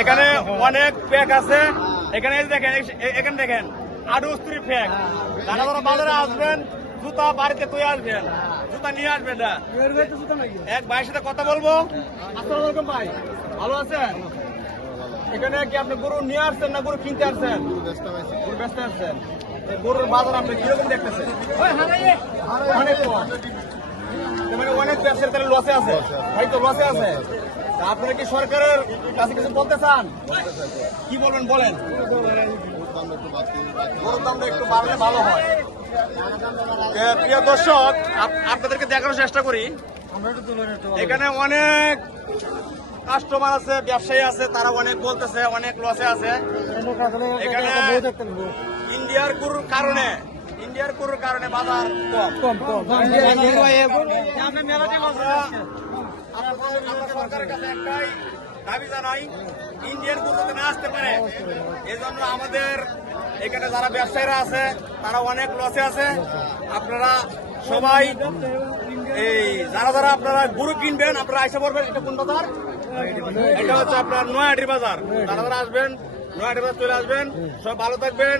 এখানে অনেক প্যাক আছে। এখানে দেখেন, এখানে দেখেন আরো স্ত্রী প্যাক। যারা যারা বাজারে আসবেন জুতা বাড়িতে তুই আসবেন, জুতা নিয়ে আসবেন না। এক ভাইয়ের সাথে কথা বলবো। আসসালামু আলাইকুম ভাই, ভালো আছেন? এখানে কি আপনি গরু নিয়ে আসছেন না গরু কিনতে আসছেন? গরু বেচতে আসছেন। গরুর বাজার আপনি কিরকম দেখতেছেন? অনেক কম। মানে অনেক ব্যবসায়ী তাহলে লসে আছে, ভাই তো লসে আছে। আপনারা কি সরকারের কাছে কিছু বলতে চান? কি বলবেন বলেন। গরুর দামটা একটু বাড়লে ভালো হয়। প্রিয় দর্শক, আপনাদেরকে দেখানোর চেষ্টা করি। এখানে অনেক কাস্টমার আছে, ব্যবসায়ী আছে, তারা অনেক বলতেছে অনেক লসে আছে। এখানে ইন্ডিয়ার গরুর কারণে বাজার কম। আমরা সরকারের কাছে একটাই দাবি জানাই, ইন্ডিয়ান গরু যাতে না আসতে পারে। এই জন্য আমাদের এখানে যারা ব্যবসায়ীরা আছে তারা অনেক লসে আছে। আপনারা সবাই এই যারা আপনারা গরু কিনবেন আপনারা আইসা পড়বেন। এটা কোন বাজার? এটা হচ্ছে আপনার নয়াহাটি বাজার। যারা আসবেন নয়াহাটি বাজার চলে আসবেন। সব ভালো থাকবেন।